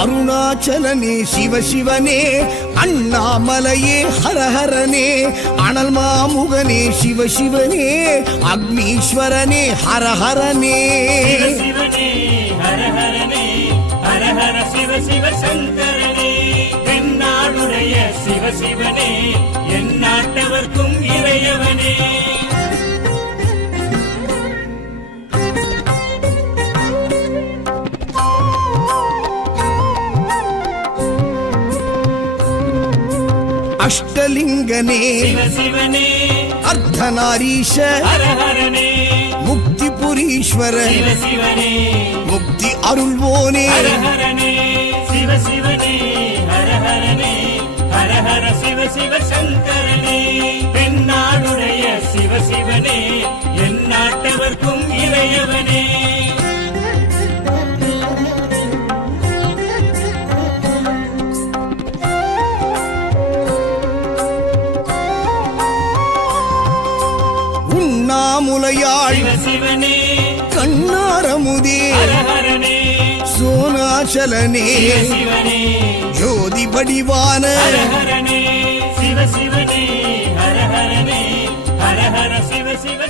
அருணாச்சலனே சிவசிவனே, அண்ணாமலையே ஹரஹரனே, அனல் மாமுகனே சிவசிவனே, அக்னீஸ்வரனே ஹரஹரனே. சிவசிவனே ஹரஹரனே, ஹரஹர சிவ சிவ சங்கரனே, எந்நாடுடைய சிவசிவனே, எந்நாட்டவர்க்கும் இறையவனே. அஷ்டலிங்கனே சிவசிவனே, அர்த்தநாரீஷ ஹரஹரனே, முக்திபுரீஸ்வர சிவசிவனே, முக்தி அருள்வோனே. ஹரஹரனே சிவசிவனே, ஹரஹரனே, ஹரஹர சிவ சிவ சங்கரனே, எந்நாடுடைய சிவசிவனே, எந்நாட்டவர்க்கும் இறையவனே. உண்ணாமுலையாள் சிவசிவனே, கண்ணாரமுதே ஹரஹரனே, சோனாச்சலனே சிவசிவனே, ஜோதி வடிவான ஹரஹரனே சிவசிவனே, ஹரஹரனே, ஹரஹர சிவ சிவ